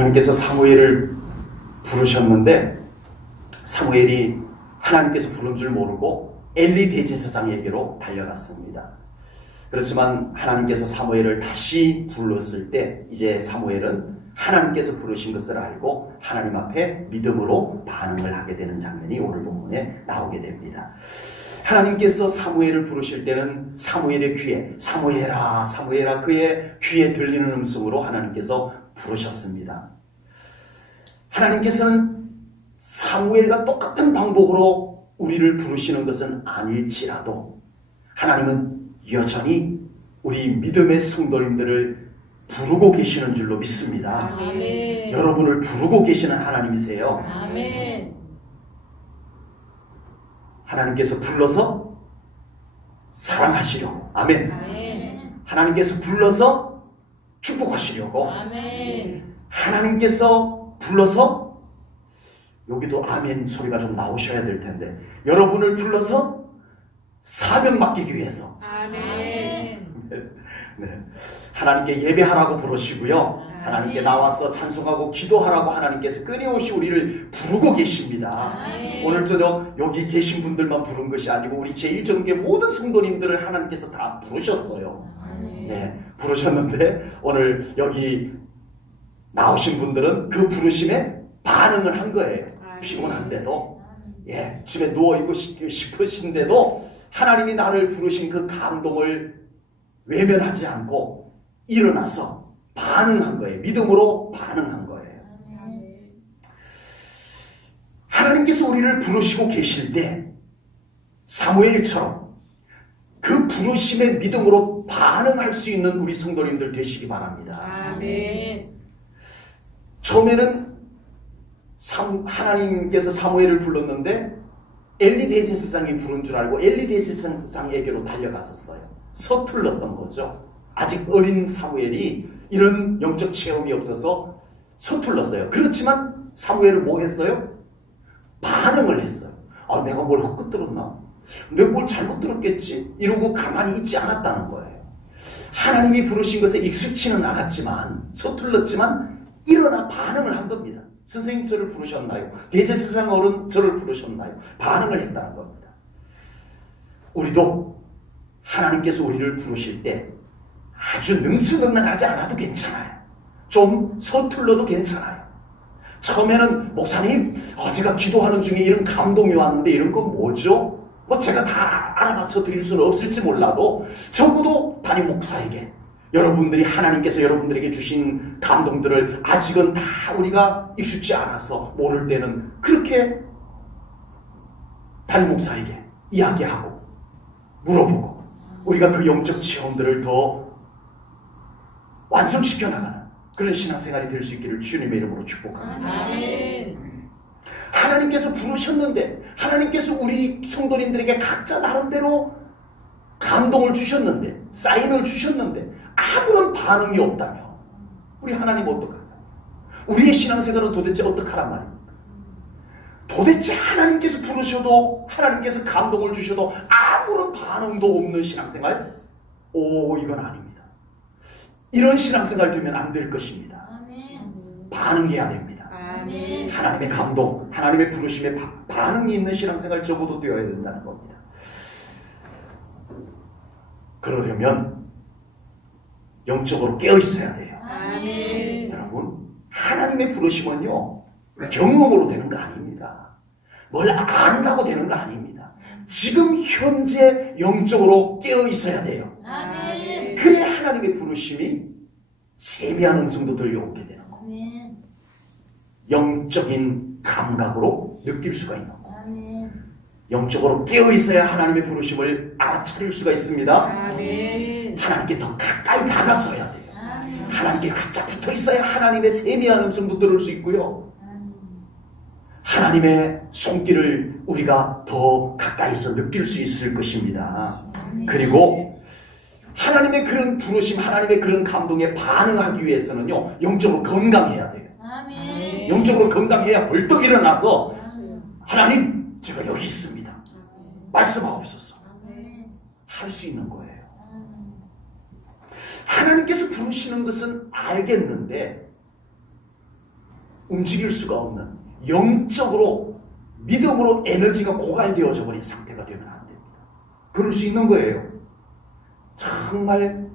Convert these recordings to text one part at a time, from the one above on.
하나님께서 사무엘을 부르셨는데 사무엘이 하나님께서 부른 줄 모르고 엘리 대제사장에게로 달려갔습니다. 그렇지만 하나님께서 사무엘을 다시 불렀을 때 이제 사무엘은 하나님께서 부르신 것을 알고 하나님 앞에 믿음으로 반응을 하게 되는 장면이 오늘 본문에 나오게 됩니다. 하나님께서 사무엘을 부르실 때는 사무엘의 귀에 사무엘아 사무엘아 그의 귀에 들리는 음성으로 하나님께서 부르셨습니다. 하나님께서는 사무엘과 똑같은 방법으로 우리를 부르시는 것은 아닐지라도 하나님은 여전히 우리 믿음의 성도님들을 부르고 계시는 줄로 믿습니다. 아멘. 여러분을 부르고 계시는 하나님이세요. 아멘. 하나님께서 불러서 사랑하시려고. 아멘. 아멘. 하나님께서 불러서 축복하시려고. 아멘. 하나님께서 불러서 여기도 아멘 소리가 좀 나오셔야 될 텐데 여러분을 불러서 사명 맡기기 위해서 아멘. 네. 하나님께 예배하라고 부르시고요. 하나님께 나와서 찬송하고 기도하라고 하나님께서 끊임없이 우리를 부르고 계십니다. 아멘. 오늘 저녁 여기 계신 분들만 부른 것이 아니고 우리 제1전교회 모든 성도님들을 하나님께서 다 부르셨어요. 네, 부르셨는데 오늘 여기 나오신 분들은 그 부르심에 반응을 한 거예요. 피곤한데도 집에 누워있고 싶으신데도 하나님이 나를 부르신 그 감동을 외면하지 않고 일어나서 반응한 거예요. 믿음으로 반응한 거예요. 하나님께서 우리를 부르시고 계실 때 사무엘처럼 그 부르심에 믿음으로 반응할 수 있는 우리 성도님들 되시기 바랍니다. 아멘. 처음에는 하나님께서 사무엘을 불렀는데 엘리 대제사장이 부른 줄 알고 엘리 대제사장에게로 달려갔었어요. 서툴렀던 거죠. 아직 어린 사무엘이 이런 영적 체험이 없어서 서툴렀어요. 그렇지만 사무엘은 뭐 했어요? 반응을 했어요. 아, 내가 뭘 헛것 들었나? 내가 뭘 잘못 들었겠지? 이러고 가만히 있지 않았다는 거예요. 하나님이 부르신 것에 익숙치는 않았지만 서툴렀지만 일어나 반응을 한 겁니다. 선생님 저를 부르셨나요? 대제사장 어른 저를 부르셨나요? 반응을 했다는 겁니다. 우리도 하나님께서 우리를 부르실 때 아주 능수능란하지 않아도 괜찮아요. 좀 서툴러도 괜찮아요. 처음에는 목사님 제가 기도하는 중에 이런 감동이 왔는데 이런 건 뭐죠? 제가 다 알아맞혀 드릴 수는 없을지 몰라도 적어도 담임 목사에게 여러분들이 하나님께서 여러분들에게 주신 감동들을 아직은 다 우리가 익숙지 않아서 모를 때는 그렇게 담임 목사에게 이야기하고 물어보고 우리가 그 영적 체험들을 더 완성시켜 나가는 그런 신앙생활이 될 수 있기를 주님의 이름으로 축복합니다. 아멘. 하나님께서 부르셨는데 하나님께서 우리 성도님들에게 각자 나름대로 감동을 주셨는데 사인을 주셨는데 아무런 반응이 없다면 우리 하나님 어떡할까요? 우리의 신앙생활은 도대체 어떡하란 말입니까? 도대체 하나님께서 부르셔도 하나님께서 감동을 주셔도 아무런 반응도 없는 신앙생활? 이건 아닙니다. 이런 신앙생활 되면 안 될 것입니다. 아멘. 반응해야 됩니다. 아멘. 하나님의 감동, 하나님의 부르심에 반응이 있는 신앙생활 적어도 되어야 된다는 겁니다. 그러려면 영적으로 깨어있어야 돼요. 아멘. 여러분, 하나님의 부르심은요 경험으로 되는 거 아닙니다. 뭘 안다고 되는 거 아닙니다. 지금 현재 영적으로 깨어있어야 돼요. 아멘. 그래야 하나님의 부르심이 세미한 음성도 들려오게 되는 겁니다. 영적인 감각으로 느낄 수가 있는 겁니다. 아멘. 영적으로 깨어있어야 하나님의 부르심을 알아차릴 수가 있습니다. 아멘. 하나님께 더 가까이 다가서야 돼요. 아멘. 하나님께 활짝 붙어 있어야 하나님의 세미한 음성도 들을 수 있고요. 하나님의 손길을 우리가 더 가까이서 느낄 수 있을 것입니다. 그리고 하나님의 그런 부르심, 하나님의 그런 감동에 반응하기 위해서는요 영적으로 건강해야 돼요. 아멘. 영적으로 건강해야 벌떡 일어나서 하나님 제가 여기 있습니다. 말씀하옵소서. 할 수 있는 거예요. 하나님께서 부르시는 것은 알겠는데 움직일 수가 없는 영적으로 믿음으로 에너지가 고갈되어져 버린 상태가 되면 안 됩니다. 그럴 수 있는 거예요. 정말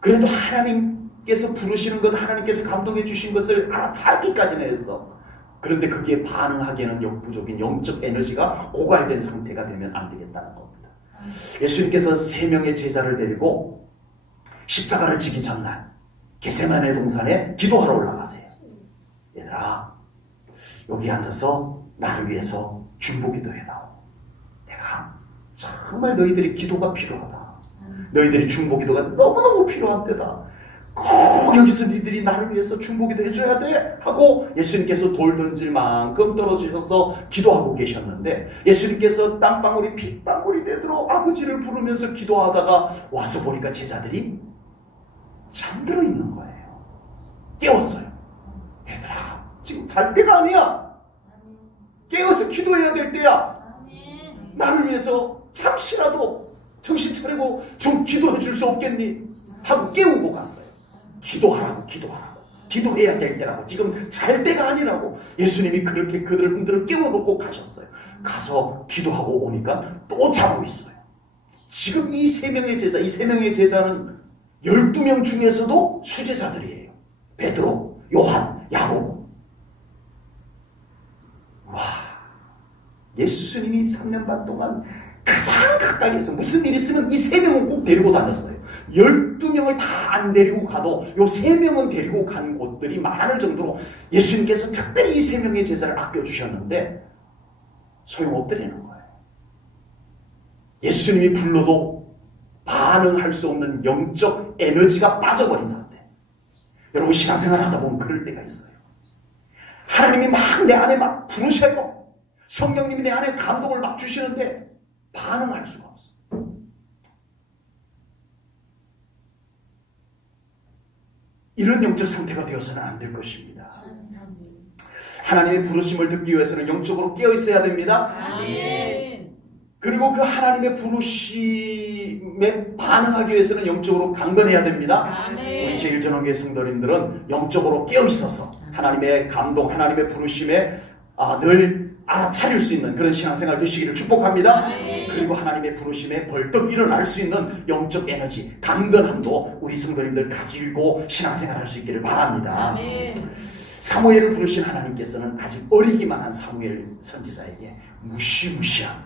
그래도 하나님께서 부르시는 것, 하나님께서 감동해 주신 것을 알아차기까지는 했어. 그런데 그게 반응하기에는 역부족인 영적 에너지가 고갈된 상태가 되면 안 되겠다는 겁니다. 예수님께서 3명의 제자를 데리고 십자가를 지기 전날 겟세마네 동산에 기도하러 올라가세요. 얘들아, 여기 앉아서 나를 위해서 중보기도 해다오. 내가 정말 너희들의 기도가 필요하다. 너희들이 중보기도가 너무너무 필요한 때다. 꼭 여기서 니들이 나를 위해서 중보기도 해줘야 돼 하고 예수님께서 돌 던질 만큼 떨어지셔서 기도하고 계셨는데, 예수님께서 땀방울이 핏방울이 되도록 아버지를 부르면서 기도하다가 와서 보니까 제자들이 잠들어 있는 거예요. 깨웠어요. 얘들아, 지금 잘 때가 아니야. 깨워서 기도해야 될 때야. 나를 위해서 잠시라도 정신 차리고 좀 기도해 줄 수 없겠니? 하고 깨우고 갔어요. 기도하라고, 기도하라고. 기도해야 될 때라고. 지금 잘 때가 아니라고. 예수님이 그렇게 그들을 흔들어 깨워놓고 가셨어요. 가서 기도하고 오니까 또 자고 있어요. 지금 이 3명의 제자, 이 3명의 제자는 12명 중에서도 수제자들이에요. 베드로, 요한, 야고보. 와, 예수님이 3년 반 동안 가장 가까이에서 무슨 일이 있으면 이 3명은 꼭 데리고 다녔어요. 12명을 다 안 데리고 가도 요 3명은 데리고 간 곳들이 많을 정도로 예수님께서 특별히 이 3명의 제자를 아껴주셨는데 소용없더라는 거예요. 예수님이 불러도 반응할 수 없는 영적 에너지가 빠져버린 상태. 여러분, 신앙생활 하다 보면 그럴 때가 있어요. 하나님이 막 내 안에 막 부르셔요. 성령님이 내 안에 감동을 막 주시는데 반응할 수가 없어요. 이런 영적 상태가 되어서는 안 될 것입니다. 하나님의 부르심을 듣기 위해서는 영적으로 깨어 있어야 됩니다. 아멘. 그리고 그 하나님의 부르심에 반응하기 위해서는 영적으로 강건해야 됩니다. 아멘. 우리 제1전원교회 성도님들은 영적으로 깨어 있어서 하나님의 감동, 하나님의 부르심에 늘 알아차릴 수 있는 그런 신앙생활 되시기를 축복합니다. 아멘. 그리고 하나님의 부르심에 벌떡 일어날 수 있는 영적 에너지, 강건함도 우리 성도님들 가지고 신앙생활 할 수 있기를 바랍니다. 아멘. 사무엘을 부르신 하나님께서는 아직 어리기만 한 사무엘 선지자에게 무시무시한,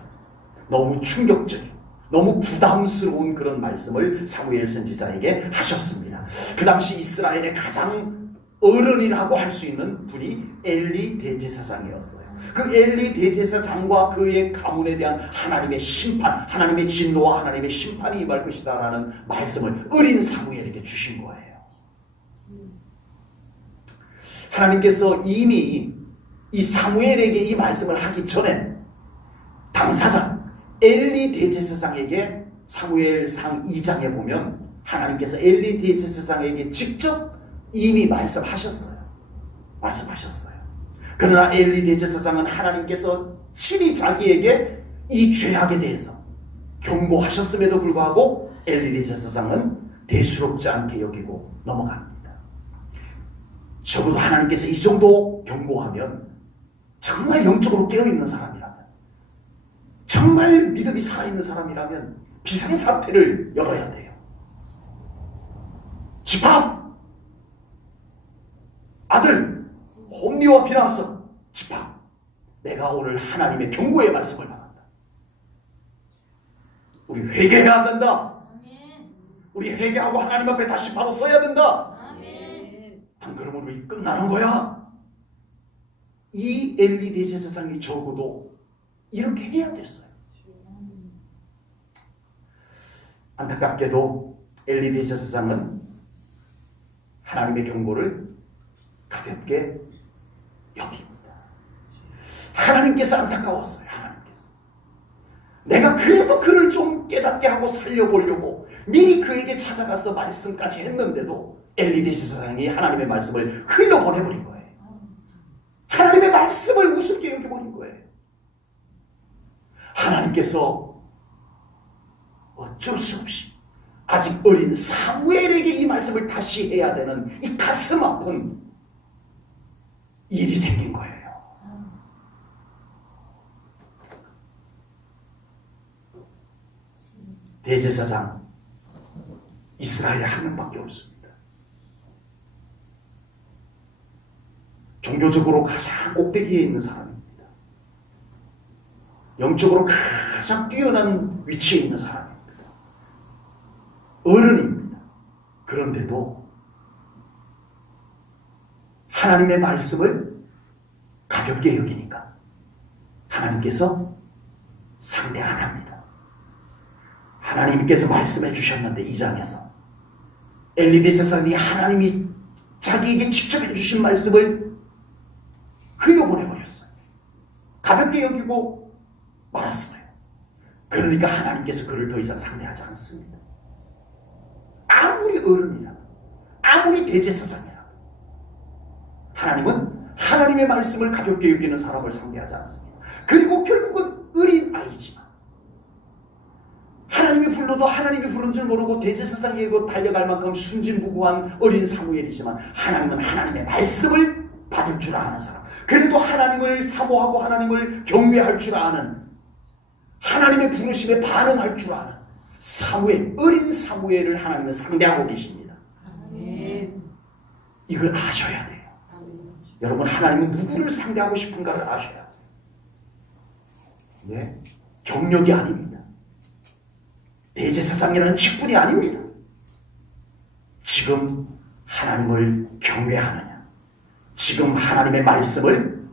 너무 충격적인, 너무 부담스러운 그런 말씀을 사무엘 선지자에게 하셨습니다. 그 당시 이스라엘의 가장 어른이라고 할 수 있는 분이 엘리 대제사장이었어요. 그 엘리 대제사장과 그의 가문에 대한 하나님의 심판, 하나님의 진노와 하나님의 심판이 임할 것이다 라는 말씀을 어린 사무엘에게 주신 거예요. 하나님께서 이미 이 사무엘에게 이 말씀을 하기 전에 당사자 엘리 대제사장에게 사무엘상 2장에 보면 하나님께서 엘리 대제사장에게 직접 이미 말씀하셨어요. 그러나 엘리 대제사장은 하나님께서 친히 자기에게 이 죄악에 대해서 경고하셨음에도 불구하고 엘리 대제사장은 대수롭지 않게 여기고 넘어갑니다. 적어도 하나님께서 이 정도 경고하면 정말 영적으로 깨어있는 사람이라면, 정말 믿음이 살아있는 사람이라면 비상사태를 열어야 돼요. 집합! 아들! 홈리와 비나서 집합! 내가 오늘 하나님의 경고의 말씀을 받았다. 우리 회개해야 된다. 우리 회개하고 하나님 앞에 다시 바로 서야 된다. 안 그러면 우리 끝나는 거야. 이 엘리 대제사장이 적어도 이렇게 해야 됐어요. 안타깝게도 엘리 대제사장은 하나님의 경고를 가볍게 여깁니다. 하나님께서 안타까웠어요. 하나님께서 내가 그래도 그를 좀 깨닫게 하고 살려보려고 미리 그에게 찾아가서 말씀까지 했는데도 엘리 대제사장이 하나님의 말씀을 흘려보내버린 거예요. 하나님의 말씀을 우습게 여겨버린 거예요. 하나님께서 어쩔 수 없이 아직 어린 사무엘에게 이 말씀을 다시 해야 되는 이 가슴 아픈 일이 생긴 거예요. 대제사장 이스라엘에 한 명밖에 없습니다. 종교적으로 가장 꼭대기에 있는 사람입니다. 영적으로 가장 뛰어난 위치에 있는 사람입니다. 어른입니다. 그런데도 하나님의 말씀을 가볍게 여기니까 하나님께서 상대 안 합니다. 하나님께서 말씀해 주셨는데 2장에서 엘리 대제사장이 하나님이 자기에게 직접 해주신 말씀을 흘려보내버렸어요. 가볍게 여기고 말았어요. 그러니까 하나님께서 그를 더 이상 상대하지 않습니다. 아무리 어른이라 아무리 대제사장이라 하나님은 하나님의 말씀을 가볍게 여기는 사람을 상대하지 않습니다. 그리고 결국은 어린 아이지만 하나님이 불러도 하나님이 부른 줄 모르고 대제사장에게 달려갈 만큼 순진무구한 어린 사무엘이지만 하나님은 하나님의 말씀을 받을 줄 아는 사람, 그래도 하나님을 사모하고 하나님을 경외할 줄 아는, 하나님의 부르심에 반응할 줄 아는 사무엘, 어린 사무엘을 하나님은 상대하고 계십니다. 이걸 아셔야 돼요. 여러분, 하나님은 누구를 상대하고 싶은가를 아셔야 돼요. 네? 경력이 아닙니다. 대제사장이라는 직분이 아닙니다. 지금 하나님을 경외하느냐, 지금 하나님의 말씀을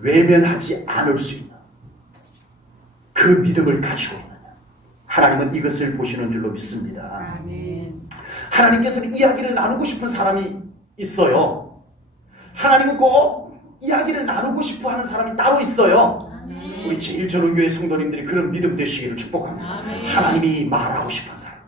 외면하지 않을 수 있는 그 믿음을 가지고 있느냐, 하나님은 이것을 보시는 줄로 믿습니다. 아멘. 하나님께서는 이야기를 나누고 싶은 사람이 있어요. 하나님은 꼭 이야기를 나누고 싶어 하는 사람이 따로 있어요. 아멘. 우리 제일전원교회 성도님들이 그런 믿음 되시기를 축복합니다. 아멘. 하나님이 말하고 싶은 사람,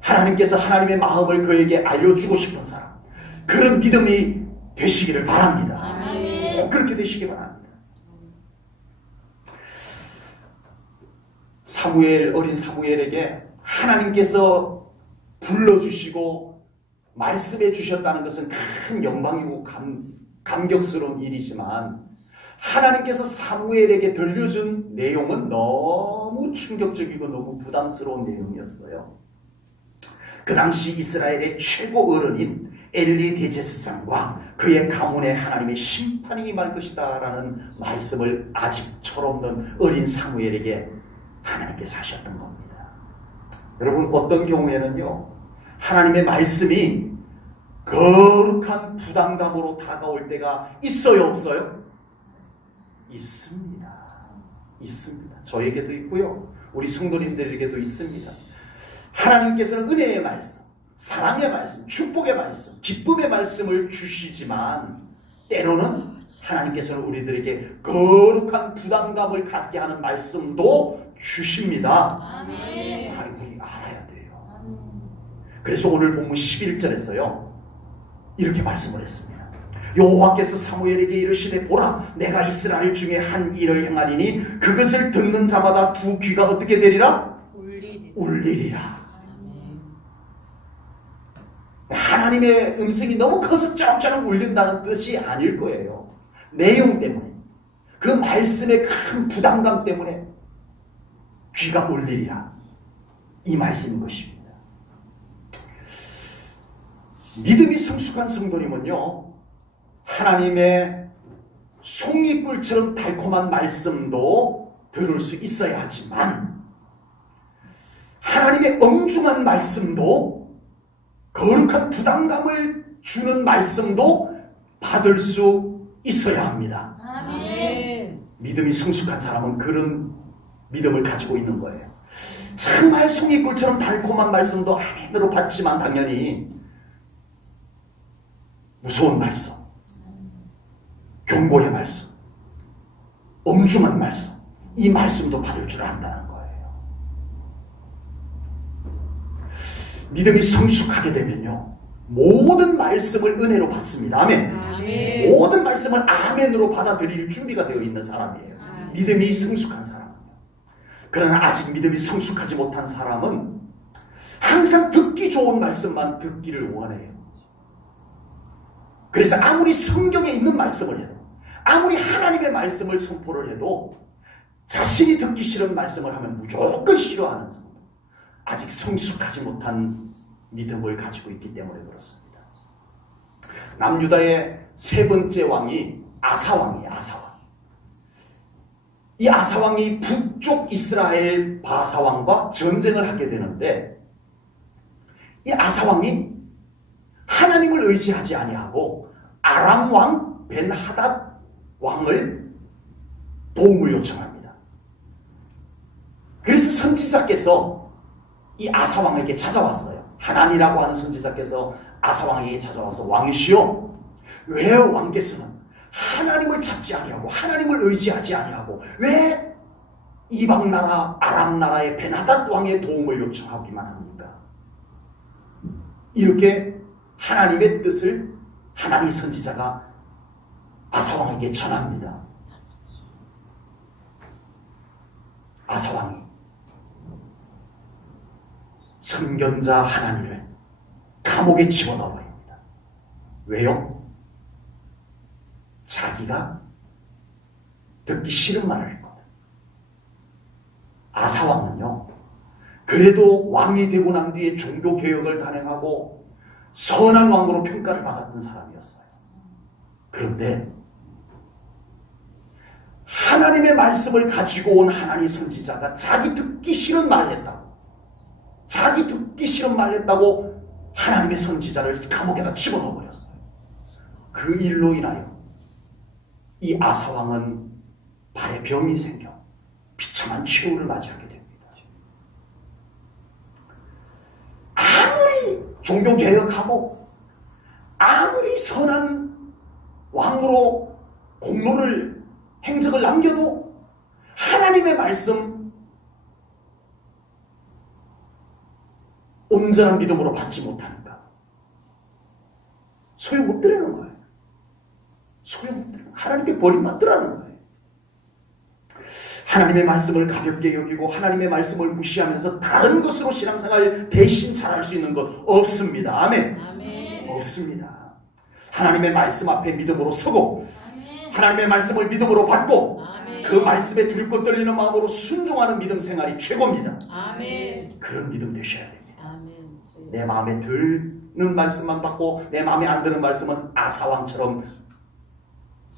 하나님께서 하나님의 마음을 그에게 알려주고 싶은 사람, 그런 믿음이 되시기를 바랍니다. 아멘. 꼭 그렇게 되시기 바랍니다. 사무엘, 어린 사무엘에게 하나님께서 불러주시고 말씀해 주셨다는 것은 큰 영광이고 감격스러운 일이지만 하나님께서 사무엘에게 들려준 내용은 너무 충격적이고 너무 부담스러운 내용이었어요. 그 당시 이스라엘의 최고 어른인 엘리 대제사장과 그의 가문에 하나님의 심판이 임할 것이다 라는 말씀을 아직 철없는 어린 사무엘에게 하나님께서 하셨던 겁니다. 여러분, 어떤 경우에는요, 하나님의 말씀이 거룩한 부담감으로 다가올 때가 있어요, 없어요? 있습니다. 있습니다. 저에게도 있고요, 우리 성도님들에게도 있습니다. 하나님께서는 은혜의 말씀, 사랑의 말씀, 축복의 말씀, 기쁨의 말씀을 주시지만 때로는 하나님께서는 우리들에게 거룩한 부담감을 갖게 하는 말씀도 주십니다. 아멘. 우리 알아야 돼요. 그래서 오늘 본문 11절에서요 이렇게 말씀을 했습니다. 여호와께서 사무엘에게 이르시되 보라, 내가 이스라엘 중에 한 일을 행하리니 그것을 듣는 자마다 두 귀가 어떻게 되리라? 울리리라. 하나님의 음성이 너무 커서 쩌렁쩌렁 울린다는 뜻이 아닐 거예요. 내용 때문에, 그 말씀의 큰 부담감 때문에 귀가 울리리라, 이 말씀인 것입니다. 믿음이 성숙한 성도님은요, 하나님의 송이꿀처럼 달콤한 말씀도 들을 수 있어야 하지만 하나님의 엄중한 말씀도, 거룩한 부담감을 주는 말씀도 받을 수 있어야 합니다. 아멘. 믿음이 성숙한 사람은 그런 믿음을 가지고 있는 거예요. 정말 송이꿀처럼 달콤한 말씀도 아멘으로 받지만 당연히 무서운 말씀, 경고의 말씀, 엄중한 말씀, 이 말씀도 받을 줄 안다는 거예요. 믿음이 성숙하게 되면요, 모든 말씀을 은혜로 받습니다. 아멘. 아멘. 모든 말씀을 아멘으로 받아들일 준비가 되어 있는 사람이에요. 아멘. 믿음이 성숙한 사람. 그러나 아직 믿음이 성숙하지 못한 사람은 항상 듣기 좋은 말씀만 듣기를 원해요. 그래서 아무리 성경에 있는 말씀을 해도, 아무리 하나님의 말씀을 선포를 해도 자신이 듣기 싫은 말씀을 하면 무조건 싫어하는 성도, 아직 성숙하지 못한 믿음을 가지고 있기 때문에 그렇습니다. 남유다의 세 번째 왕이 아사왕이에요. 아사왕. 이 아사왕이 북쪽 이스라엘 바사왕과 전쟁을 하게 되는데, 이 아사왕이 하나님을 의지하지 아니하고 아람 왕 벤하닷 왕을 도움을 요청합니다. 그래서 선지자께서 이 아사왕에게 찾아왔어요. 하나니라고 하는 선지자께서 아사왕에게 찾아와서, 왕이시여, 왜 왕께서는 하나님을 찾지 아니하고 하나님을 의지하지 아니하고 왜 이방 나라 아람 나라의 벤하닷 왕의 도움을 요청하기만 합니까? 이렇게 하나님의 뜻을 하나니 선지자가 아사왕에게 전합니다. 아사왕이 선견자 하나니를 감옥에 집어넣어 버립니다. 왜요? 자기가 듣기 싫은 말을 했거든. 아사왕은요, 그래도 왕이 되고 난 뒤에 종교개혁을 단행하고 선한 왕으로 평가를 받았던 사람이었어요. 그런데 하나님의 말씀을 가지고 온 하나님 선지자가 자기 듣기 싫은 말을 했다고, 자기 듣기 싫은 말을 했다고 하나님의 선지자를 감옥에다 집어넣어 버렸어요. 그 일로 인하여 이 아사왕은 발에 병이 생겨 비참한 최후를 맞이하게 됩니다. 아무리 종교개혁하고 아무리 선한 왕으로 공로를 행적을 남겨도 하나님의 말씀 온전한 믿음으로 받지 못하니까 소용없더라는 거예요. 소용없더라. 하나님께 버림받더라는 거예요. 하나님의 말씀을 가볍게 여기고 하나님의 말씀을 무시하면서 다른 것으로 신앙생활 대신 잘할 수 있는 것 없습니다. 아멘. 아멘. 없습니다. 하나님의 말씀 앞에 믿음으로 서고, 아멘. 하나님의 말씀을 믿음으로 받고, 아멘. 그 말씀에 들고 떨리는 마음으로 순종하는 믿음 생활이 최고입니다. 아멘. 그런 믿음 되셔야 됩니다. 아멘. 내 마음에 드는 말씀만 받고 내 마음에 안 드는 말씀은 아사왕처럼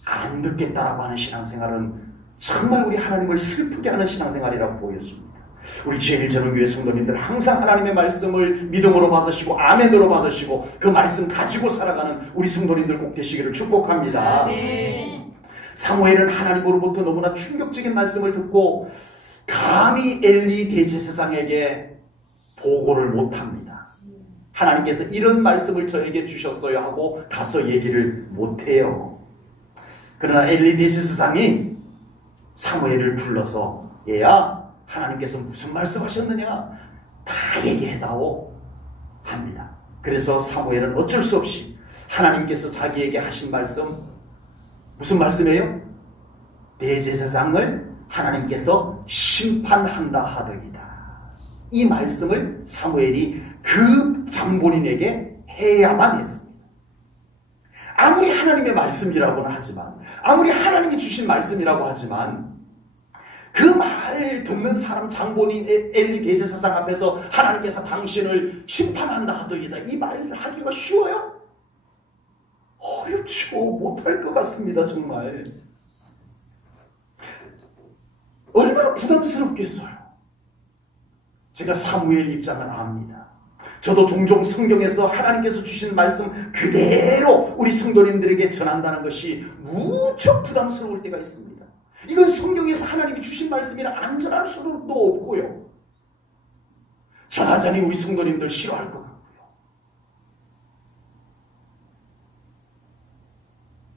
안 듣겠다라고 하는 신앙생활은 정말 우리 하나님을 슬프게 하는 신앙생활이라고 보여집니다. 우리 제1전후교회 성도님들 항상 하나님의 말씀을 믿음으로 받으시고 아멘으로 받으시고 그 말씀 가지고 살아가는 우리 성도님들 꼭 되시기를 축복합니다. 아멘. 사무엘은 하나님으로부터 너무나 충격적인 말씀을 듣고 감히 엘리 대제사장에게 보고를 못합니다. 하나님께서 이런 말씀을 저에게 주셨어요 하고 가서 얘기를 못해요. 그러나 엘리 대제사장이 사무엘을 불러서, 얘야, 하나님께서 무슨 말씀하셨느냐 다 얘기해다오 합니다. 그래서 사무엘은 어쩔 수 없이 하나님께서 자기에게 하신 말씀, 무슨 말씀이에요? 대제사장을 하나님께서 심판한다 하더이다. 이 말씀을 사무엘이 그 장본인에게 해야만 했습니다. 아무리 하나님의 말씀이라고는 하지만, 아무리 하나님이 주신 말씀이라고 하지만, 그 말을 듣는 사람 장본인 엘리 대제사장 앞에서 하나님께서 당신을 심판한다 하더이다, 이 말을 하기가 쉬워요? 어렵죠. 못할 것 같습니다. 정말 얼마나 부담스럽겠어요. 제가 사무엘 입장을 압니다. 저도 종종 성경에서 하나님께서 주신 말씀 그대로 우리 성도님들에게 전한다는 것이 무척 부담스러울 때가 있습니다. 이건 성경에서 하나님이 주신 말씀이라 안 전할 수도 없고요. 전하자니 우리 성도님들 싫어할 것 같고요.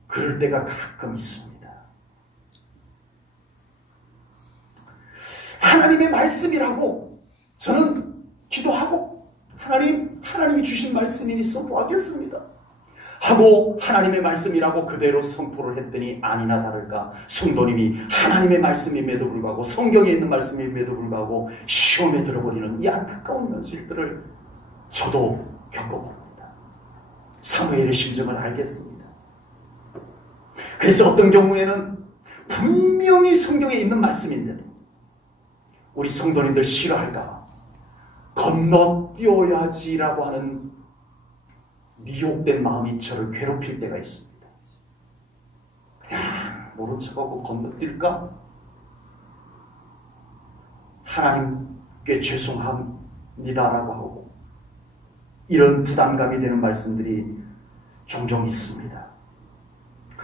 그럴 때가 가끔 있습니다. 하나님의 말씀이라고 저는 기도하고 하나님이 주신 말씀이니 선포하겠습니다 하고 하나님의 말씀이라고 그대로 선포를 했더니 아니나 다를까 성도님이 하나님의 말씀임에도 불구하고 성경에 있는 말씀임에도 불구하고 시험에 들어버리는 이 안타까운 현실들을 저도 겪어봅니다. 사무엘의 심정을 알겠습니다. 그래서 어떤 경우에는 분명히 성경에 있는 말씀인데도 우리 성도님들 싫어할까 건너뛰어야지라고 하는 미혹된 마음이 저를 괴롭힐 때가 있습니다. 그냥 모른 척하고 건너뛸까? 하나님께 죄송합니다라고 하고 이런 부담감이 되는 말씀들이 종종 있습니다.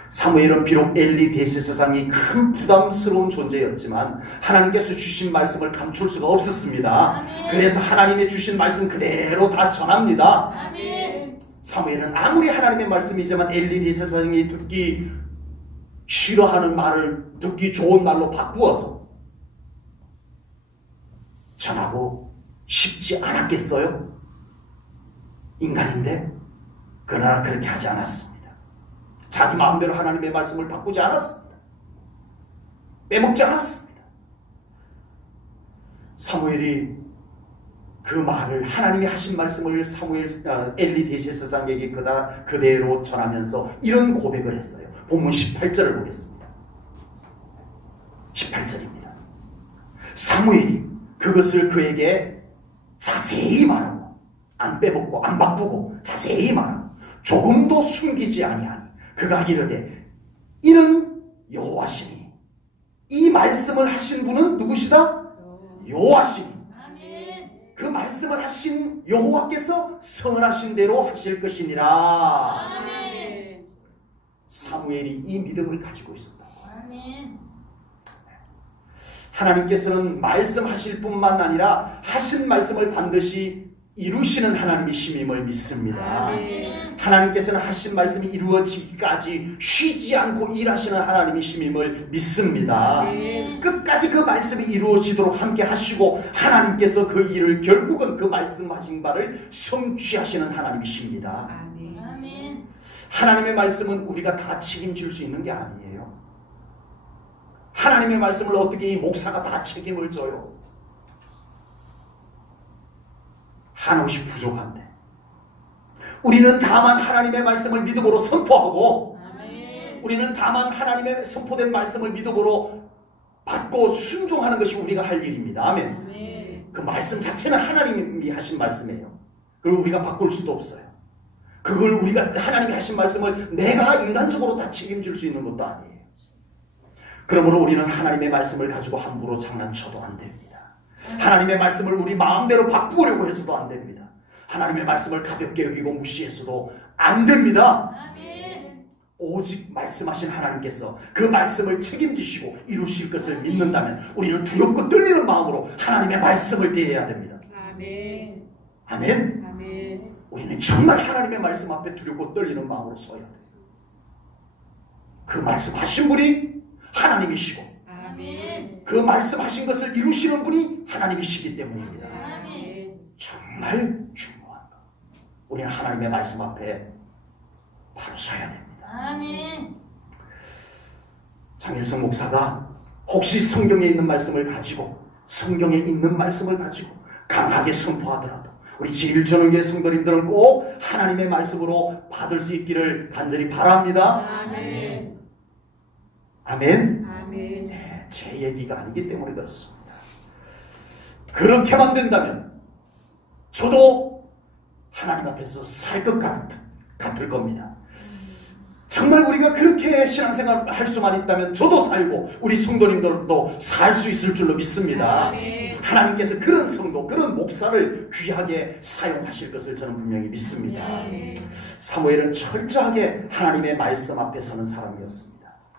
사무엘은 비록 엘리 대제사장이 큰 부담스러운 존재였지만 하나님께서 주신 말씀을 감출 수가 없었습니다. 아멘. 그래서 하나님의 주신 말씀 그대로 다 전합니다. 아멘. 사무엘은 아무리 하나님의 말씀이지만 엘리 대제사장이 듣기 싫어하는 말을 듣기 좋은 말로 바꾸어서 전하고 싶지 않았겠어요? 인간인데 그러나 그렇게 하지 않았습니다. 자기 마음대로 하나님의 말씀을 바꾸지 않았습니다. 빼먹지 않았습니다. 사무엘이 그 말을 하나님이 하신 말씀을 엘리 대제사장에게 그대로 전하면서 이런 고백을 했어요. 본문 18절을 보겠습니다. 18절입니다. 사무엘이 그것을 그에게 자세히 말하고 안 빼먹고 안 바꾸고 자세히 말하고 조금도 숨기지 아니하니 그가 이르되 이는 여호와시니 이 말씀을 하신 분은 누구시다? 여호와시니 그 말씀을 하신 여호와께서 선하신 대로 하실 것이니라. 아멘. 사무엘이 이 믿음을 가지고 있었다. 아멘. 하나님께서는 말씀하실 뿐만 아니라 하신 말씀을 반드시 이루시는 하나님이심임을 믿습니다. 아멘. 하나님께서는 하신 말씀이 이루어지기까지 쉬지 않고 일하시는 하나님이심임을 믿습니다. 아멘. 끝까지 그 말씀이 이루어지도록 함께 하시고 하나님께서 그 일을 결국은 그 말씀하신 바를 성취하시는 하나님이십니다. 아멘. 아멘. 하나님의 말씀은 우리가 다 책임질 수 있는 게 아니에요. 하나님의 말씀을 어떻게 이 목사가 다 책임을 져요? 한없이 부족한데 우리는 다만 하나님의 말씀을 믿음으로 선포하고 아멘. 우리는 다만 하나님의 선포된 말씀을 믿음으로 받고 순종하는 것이 우리가 할 일입니다. 아멘. 아멘. 그 말씀 자체는 하나님이 하신 말씀이에요. 그걸 우리가 바꿀 수도 없어요. 그걸 우리가 하나님이 하신 말씀을 내가 인간적으로 다 책임질 수 있는 것도 아니에요. 그러므로 우리는 하나님의 말씀을 가지고 함부로 장난쳐도 안 됩니다. 하나님의 말씀을 우리 마음대로 바꾸려고 해서도 안 됩니다. 하나님의 말씀을 가볍게 여기고 무시해서도 안 됩니다. 아멘. 오직 말씀하신 하나님께서 그 말씀을 책임지시고 이루실 것을 믿는다면 우리는 두렵고 떨리는 마음으로 하나님의 말씀을 대해야 됩니다. 아멘. 아멘. 아멘. 우리는 정말 하나님의 말씀 앞에 두렵고 떨리는 마음으로 서야 돼요. 그 말씀하신 분이 하나님이시고 아멘. 그 말씀하신 것을 이루시는 분이 하나님이시기 때문입니다. 아멘. 정말 중요한 것. 우리는 하나님의 말씀 앞에 바로 서야 됩니다. 아멘. 장일성 목사가 혹시 성경에 있는 말씀을 가지고 강하게 선포하더라도 우리 제1전원교회 성도님들은 꼭 하나님의 말씀으로 받을 수 있기를 간절히 바랍니다. 아멘. 아멘. 아멘. 네, 제 얘기가 아니기 때문에 그렇습니다. 그렇게만 된다면 저도 하나님 앞에서 살 것 같을 겁니다. 정말 우리가 그렇게 신앙생활 할 수만 있다면 저도 살고 우리 성도님들도 살 수 있을 줄로 믿습니다. 아멘. 하나님께서 그런 성도, 그런 목사를 귀하게 사용하실 것을 저는 분명히 믿습니다. 아멘. 사무엘은 철저하게 하나님의 말씀 앞에 서는 사람이었습니다.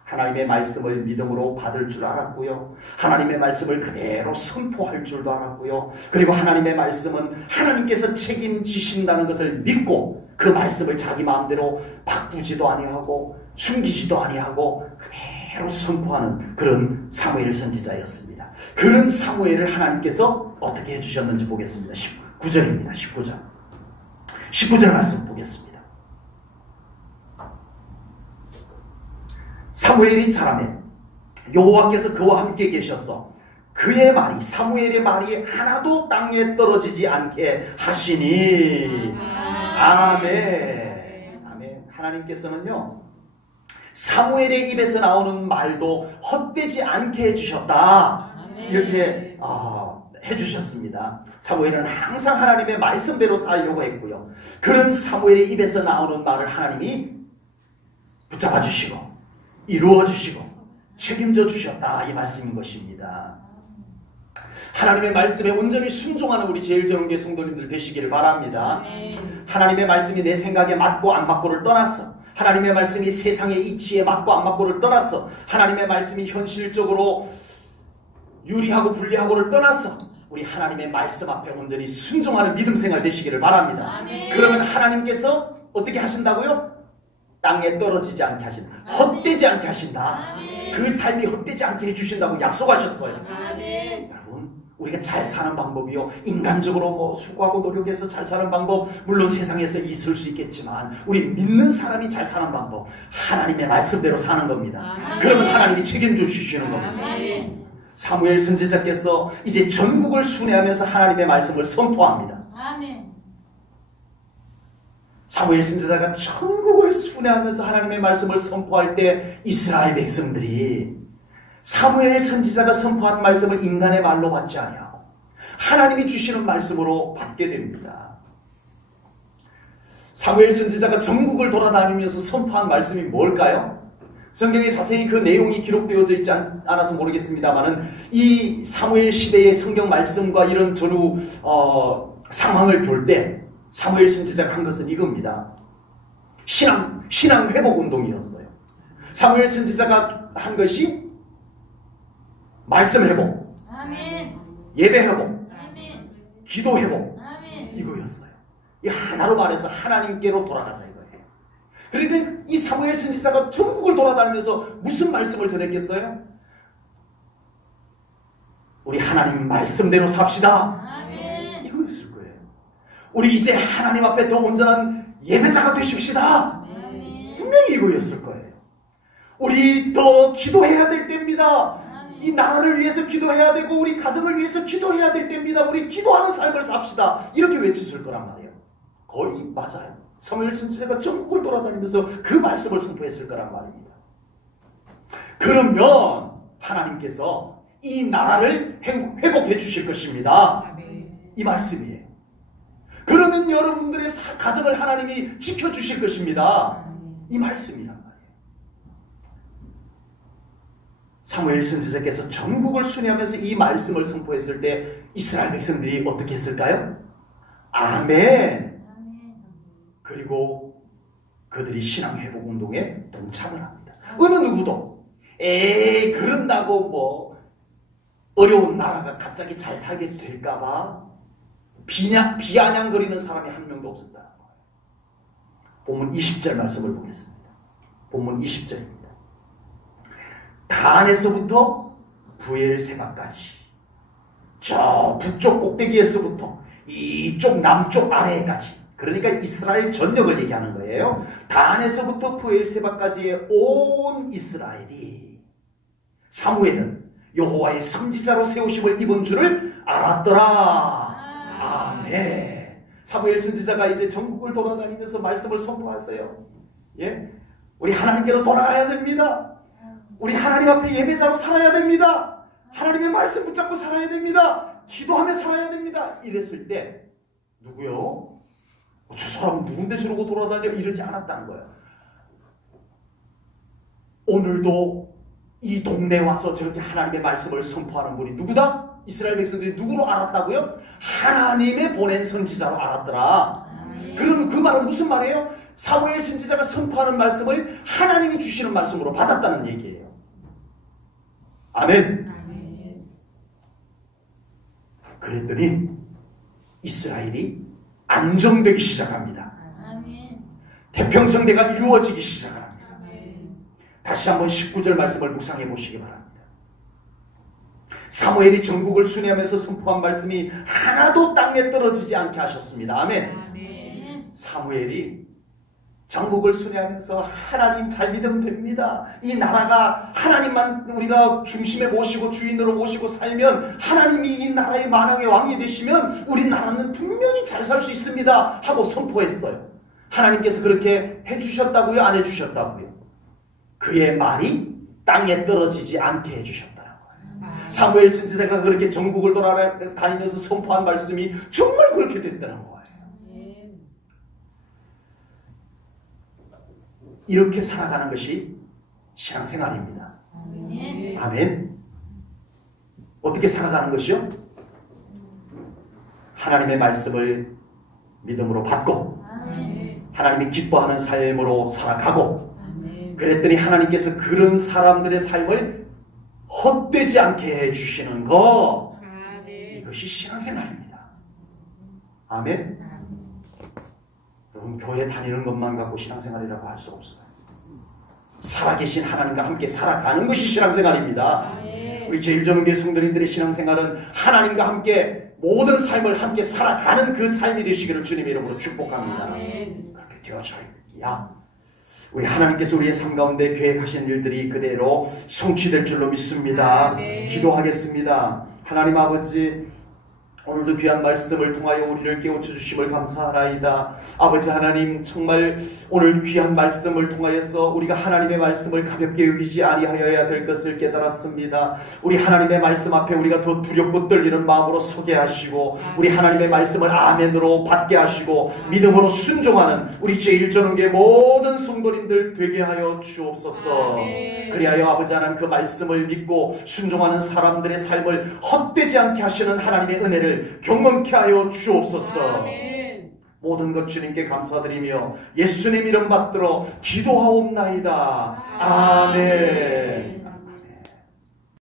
하나님의 말씀을 믿음으로 받을 줄 알았고요. 하나님의 말씀을 그대로 선포할 줄도 알았고요. 그리고 하나님의 말씀은 하나님께서 책임지신다는 것을 믿고 그 말씀을 자기 마음대로 바꾸지도 아니하고 숨기지도 아니하고 그대로 선포하는 그런 사무엘 선지자였습니다. 그런 사무엘을 하나님께서 어떻게 해주셨는지 보겠습니다. 19절입니다. 19절. 19절 말씀 보겠습니다. 사무엘이 자라매 여호와께서 그와 함께 계셔서 그의 말이 사무엘의 말이 하나도 땅에 떨어지지 않게 하시니 아멘. 아멘. 하나님께서는요 사무엘의 입에서 나오는 말도 헛되지 않게 해주셨다. 아멘. 이렇게 해주셨습니다. 사무엘은 항상 하나님의 말씀대로 살려고 했고요. 그런 사무엘의 입에서 나오는 말을 하나님이 붙잡아 주시고 이루어 주시고 책임져 주셨다, 이 말씀인 것입니다. 하나님의 말씀에 온전히 순종하는 우리 제일전원교회 성도님들 되시기를 바랍니다. 아멘. 하나님의 말씀이 내 생각에 맞고 안 맞고를 떠났어. 하나님의 말씀이 세상의 이치에 맞고 안 맞고를 떠났어. 하나님의 말씀이 현실적으로 유리하고 불리하고를 떠났어. 우리 하나님의 말씀 앞에 온전히 순종하는 믿음 생활 되시기를 바랍니다. 아멘. 그러면 하나님께서 어떻게 하신다고요? 땅에 떨어지지 않게 하신다. 헛되지 않게 하신다. 아멘. 그 삶이 헛되지 않게 해주신다고 약속하셨어요. 아멘. 여러분, 우리가 잘 사는 방법이요, 인간적으로 뭐 수고하고 노력해서 잘 사는 방법, 물론 세상에서 있을 수 있겠지만 우리 믿는 사람이 잘 사는 방법, 하나님의 말씀대로 사는 겁니다. 아멘. 그러면 하나님이 책임져 주시는 겁니다. 아멘. 사무엘 선지자께서 이제 전국을 순회하면서 하나님의 말씀을 선포합니다. 아멘. 사무엘 선지자가 전국을 순회하면서 하나님의 말씀을 선포할 때 이스라엘 백성들이 사무엘 선지자가 선포한 말씀을 인간의 말로 받지 아니하고 하나님이 주시는 말씀으로 받게 됩니다. 사무엘 선지자가 전국을 돌아다니면서 선포한 말씀이 뭘까요? 성경에 자세히 그 내용이 기록되어져 있지 않아서 모르겠습니다만은 이 사무엘 시대의 성경 말씀과 이런 전후 상황을 볼 때 사무엘 선지자가 한 것은 이겁니다. 신앙 회복 운동이었어요. 사무엘 선지자가 한 것이 말씀 회복, 아멘. 예배 회복, 아멘. 기도 회복, 아멘. 이거였어요. 이 하나로 말해서 하나님께로 돌아가자 이거예요. 그러니까 이 사무엘 선지자가 전국을 돌아다니면서 무슨 말씀을 전했겠어요? 우리 하나님 말씀대로 삽시다. 아멘. 이거였을 거예요. 우리 이제 하나님 앞에 더 온전한 예배자가 되십시다. 아멘. 분명히 이거였을 거예요. 우리 더 기도해야 될 때입니다. 이 나라를 위해서 기도해야 되고 우리 가정을 위해서 기도해야 될 때입니다. 우리 기도하는 삶을 삽시다. 이렇게 외쳤을 거란 말이에요. 거의 맞아요. 사무엘 선지자가 전국을 돌아다니면서 그 말씀을 선포했을 거란 말입니다. 그러면 하나님께서 이 나라를 회복해 주실 것입니다. 이 말씀이에요. 그러면 여러분들의 가정을 하나님이 지켜주실 것입니다. 이 말씀이란 말이에요. 사무엘 선지자께서 전국을 순회하면서 이 말씀을 선포했을 때 이스라엘 백성들이 어떻게 했을까요? 아멘. 그리고 그들이 신앙 회복 운동에 동참을 합니다. 어느 누구도 에이 그런다고 뭐 어려운 나라가 갑자기 잘 살게 될까봐 비아냥거리는 사람이 한 명도 없었다는 거예요. 본문 20절 말씀을 보겠습니다. 본문 20절입니다. 단에서부터 부엘세바까지 저 북쪽 꼭대기에서부터 이쪽 남쪽 아래까지, 그러니까 이스라엘 전역을 얘기하는 거예요. 단에서부터 부엘세바까지의 온 이스라엘이 사무엘은 여호와의 선지자로 세우심을 입은 줄을 알았더라. 아멘. 사무엘 선지자가 이제 전국을 돌아다니면서 말씀을 선포하세요. 예? 우리 하나님께로 돌아가야 됩니다. 우리 하나님 앞에 예배자로 살아야 됩니다. 하나님의 말씀 붙잡고 살아야 됩니다. 기도하며 살아야 됩니다. 이랬을 때 누구요? 저 사람 누군데 저러고 돌아다녀? 이러지 않았다는 거예요. 오늘도 이 동네에 와서 저렇게 하나님의 말씀을 선포하는 분이 누구다? 이스라엘 백성들이 누구로 알았다고요? 하나님의 보낸 선지자로 알았더라. 그러면 그 말은 무슨 말이에요? 사무엘 선지자가 선포하는 말씀을 하나님이 주시는 말씀으로 받았다는 얘기예요. 아멘. 그랬더니 이스라엘이 안정되기 시작합니다. 태평성대가 이루어지기 시작합니다. 다시 한번 19절 말씀을 묵상해 보시기 바랍니다. 사무엘이 전국을 순회하면서 선포한 말씀이 하나도 땅에 떨어지지 않게 하셨습니다. 아멘. 사무엘이 전국을 순회하면서 하나님 잘 믿으면 됩니다. 이 나라가 하나님만 우리가 중심에 모시고 주인으로 모시고 살면, 하나님이 이 나라의 만왕의 왕이 되시면 우리 나라는 분명히 잘 살 수 있습니다 하고 선포했어요. 하나님께서 그렇게 해주셨다고요? 안 해주셨다고요? 그의 말이 땅에 떨어지지 않게 해주셨다는 거예요. 사무엘 선지자가 그렇게 전국을 돌아다니면서 선포한 말씀이 정말 그렇게 됐다는 거예요. 이렇게 살아가는 것이 신앙생활입니다. 아멘. 어떻게 살아가는 것이요? 하나님의 말씀을 믿음으로 받고 하나님이 기뻐하는 삶으로 살아가고 그랬더니 하나님께서 그런 사람들의 삶을 헛되지 않게 해주시는 것, 이것이 신앙생활입니다. 아멘. 여러분, 교회 다니는 것만 갖고 신앙생활이라고 할 수 없어요. 살아계신 하나님과 함께 살아가는 것이 신앙생활입니다. 우리 제1전교회 성도님들의 신앙생활은 하나님과 함께 모든 삶을 함께 살아가는 그 삶이 되시기를 주님의 이름으로 축복합니다. 그렇게 되어져야 우리 하나님께서 우리의 삶 가운데 계획하신 일들이 그대로 성취될 줄로 믿습니다. 기도하겠습니다. 하나님 아버지, 오늘도 귀한 말씀을 통하여 우리를 깨우쳐 주심을 감사하나이다. 아버지 하나님, 정말 오늘 귀한 말씀을 통하여서 우리가 하나님의 말씀을 가볍게 여기지 아니하여야 될 것을 깨달았습니다. 우리 하나님의 말씀 앞에 우리가 더 두렵고 떨리는 마음으로 서게 하시고 우리 하나님의 말씀을 아멘으로 받게 하시고 믿음으로 순종하는 우리 제1전원교회 모든 성도님들 되게 하여 주옵소서. 그리하여 아버지 하나님, 그 말씀을 믿고 순종하는 사람들의 삶을 헛되지 않게 하시는 하나님의 은혜를 경험케 하여 주옵소서. 아멘. 모든 것 주님께 감사드리며 예수님 이름 받들어 기도하옵나이다. 아멘.